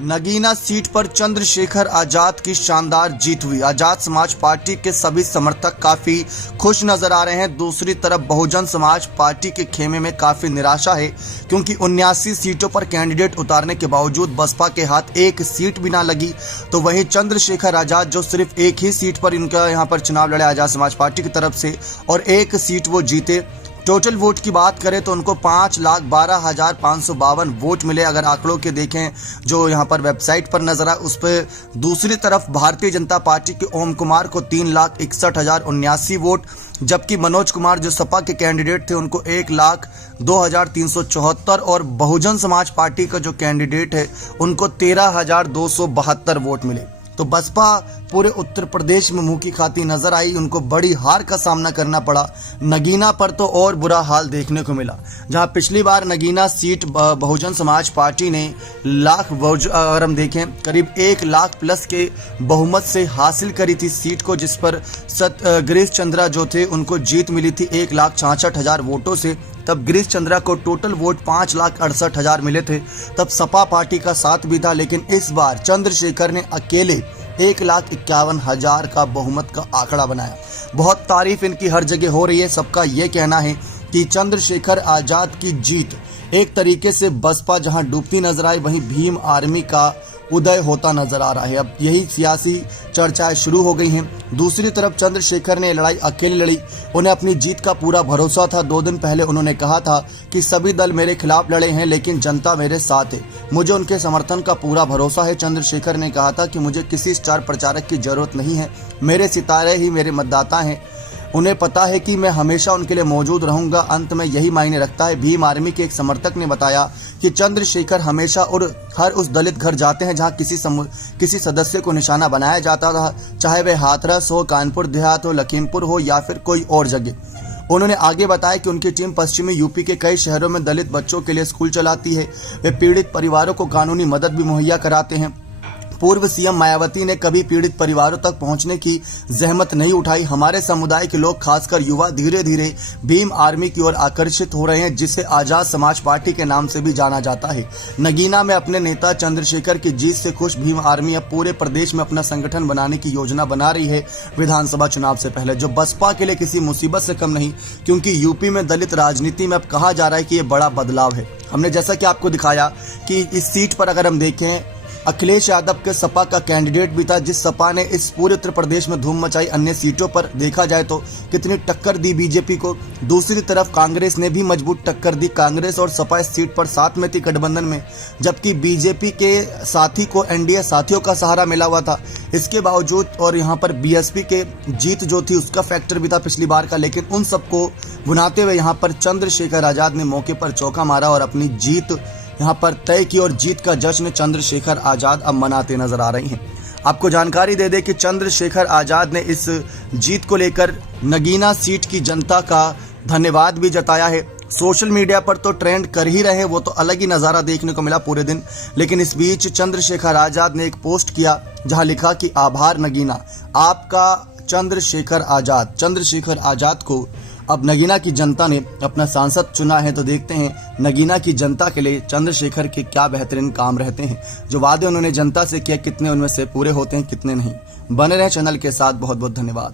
Nagina seat पर चंद्रशेखर आजाद की शानदार जीत हुई। आजाद समाज पार्टी के सभी समर्थक काफी खुश नजर आ रहे हैं। दूसरी तरफ बहुजन समाज पार्टी के खेमे में काफी निराशा है, क्योंकि 79 सीटों पर कैंडिडेट उतारने के बावजूद बसपा के हाथ एक सीट भी ना लगी। तो वहीं चंद्रशेखर आजाद जो सिर्फ एक ही सीट पर इनका यहाँ पर चुनाव लड़े आजाद समाज पार्टी की तरफ से, और एक सीट वो जीते। टोटल वोट की बात करें तो उनको 5,12,552 वोट मिले, अगर आंकड़ों के देखें जो यहाँ पर वेबसाइट पर नजर आए उस पर। दूसरी तरफ भारतीय जनता पार्टी के ओम कुमार को 3,61,079 वोट, जबकि मनोज कुमार जो सपा के कैंडिडेट थे उनको 1,02,374, और बहुजन समाज पार्टी का जो कैंडिडेट है उनको 13,272 वोट मिले। तो बसपा पूरे उत्तर प्रदेश में मुंह की खाती नजर आई, उनको बड़ी हार का सामना करना पड़ा। नगीना पर तो और बुरा हाल देखने को मिला, जहां पिछली बार नगीना सीट बहुजन समाज पार्टी ने अगर हम देखें करीब 1 लाख प्लस के बहुमत से हासिल करी थी सीट को, जिस पर गिरीश चंद्रा जो थे उनको जीत मिली थी 1,66,000 वोटों से। तब गिरीश चंद्रा को टोटल वोट 5,68,000 मिले थे। तब सपा पार्टी का साथ भी था, लेकिन इस बार चंद्रशेखर ने अकेले 1,51,000 का बहुमत का आंकड़ा बनाया। बहुत तारीफ इनकी हर जगह हो रही है। सबका यह कहना है कि चंद्रशेखर आजाद की जीत एक तरीके से बसपा जहां डूबती नजर आई, वहीं भीम आर्मी का उदय होता नजर आ रहा है। अब यही सियासी चर्चाएं शुरू हो गई हैं। दूसरी तरफ चंद्रशेखर ने लड़ाई अकेले लड़ी, उन्हें अपनी जीत का पूरा भरोसा था। 2 दिन पहले उन्होंने कहा था कि सभी दल मेरे खिलाफ लड़े हैं लेकिन जनता मेरे साथ है, मुझे उनके समर्थन का पूरा भरोसा है। चंद्रशेखर ने कहा था कि मुझे किसी स्टार प्रचारक की जरूरत नहीं है, मेरे सितारे ही मेरे मतदाता हैं, उन्हें पता है कि मैं हमेशा उनके लिए मौजूद रहूंगा। अंत में यही मायने रखता है। भीम आर्मी के एक समर्थक ने बताया कि चंद्रशेखर हमेशा और हर उस दलित घर जाते हैं जहां किसी सदस्य को निशाना बनाया जाता था, चाहे वह हाथरस हो, कानपुर देहात हो, लखीमपुर हो या फिर कोई और जगह। उन्होंने आगे बताया कि उनकी टीम पश्चिमी यूपी के कई शहरों में दलित बच्चों के लिए स्कूल चलाती है। वे पीड़ित परिवारों को कानूनी मदद भी मुहैया कराते हैं। पूर्व सीएम मायावती ने कभी पीड़ित परिवारों तक पहुंचने की जहमत नहीं उठाई। हमारे समुदाय के लोग, खासकर युवा, धीरे धीरे भीम आर्मी की ओर आकर्षित हो रहे हैं, जिसे आजाद समाज पार्टी के नाम से भी जाना जाता है। नगीना में अपने नेता चंद्रशेखर की जीत से खुश भीम आर्मी अब पूरे प्रदेश में अपना संगठन बनाने की योजना बना रही है विधानसभा चुनाव से पहले, जो बसपा के लिए किसी मुसीबत से कम नहीं, क्योंकि यूपी में दलित राजनीति में अब कहा जा रहा है कि ये बड़ा बदलाव है। हमने जैसा कि आपको दिखाया कि इस सीट पर अगर हम देखें, अखिलेश यादव के सपा का कैंडिडेट भी था, जिस सपा ने इस पूरे उत्तर प्रदेश में धूम मचाई। अन्य सीटों पर देखा जाए तो कितनी टक्कर दी बीजेपी को। दूसरी तरफ कांग्रेस ने भी मजबूत टक्कर दी। कांग्रेस और सपा इस सीट पर साथ में थी गठबंधन में, जबकि बीजेपी के साथी को एनडीए साथियों का सहारा मिला हुआ था। इसके बावजूद और यहाँ पर बीएसपी के जीत जो थी उसका फैक्टर भी था पिछली बार का, लेकिन उन सबको भुनाते हुए यहाँ पर चंद्रशेखर आजाद ने मौके पर चौका मारा और अपनी जीत यहाँ पर तय की, और जीत का जश्न चंद्रशेखर आजाद अब मनाते नजर आ रही हैं। आपको जानकारी दे दें कि चंद्रशेखर आजाद ने इस जीत को लेकर नगीना सीट की जनता का धन्यवाद भी जताया है। सोशल मीडिया पर तो ट्रेंड कर ही रहे, वो तो अलग ही नज़ारा देखने को मिला पूरे दिन। लेकिन इस बीच चंद्रशेखर आजाद ने एक पोस्ट किया जहां लिखा कि आभार नगीना, आपका चंद्रशेखर आजाद को अब नगीना की जनता ने अपना सांसद चुना है। तो देखते हैं नगीना की जनता के लिए चंद्रशेखर के क्या बेहतरीन काम रहते हैं। जो वादे उन्होंने जनता से किए, कितने उनमें से पूरे होते हैं, कितने नहीं। बने रहे चैनल के साथ। बहुत बहुत धन्यवाद।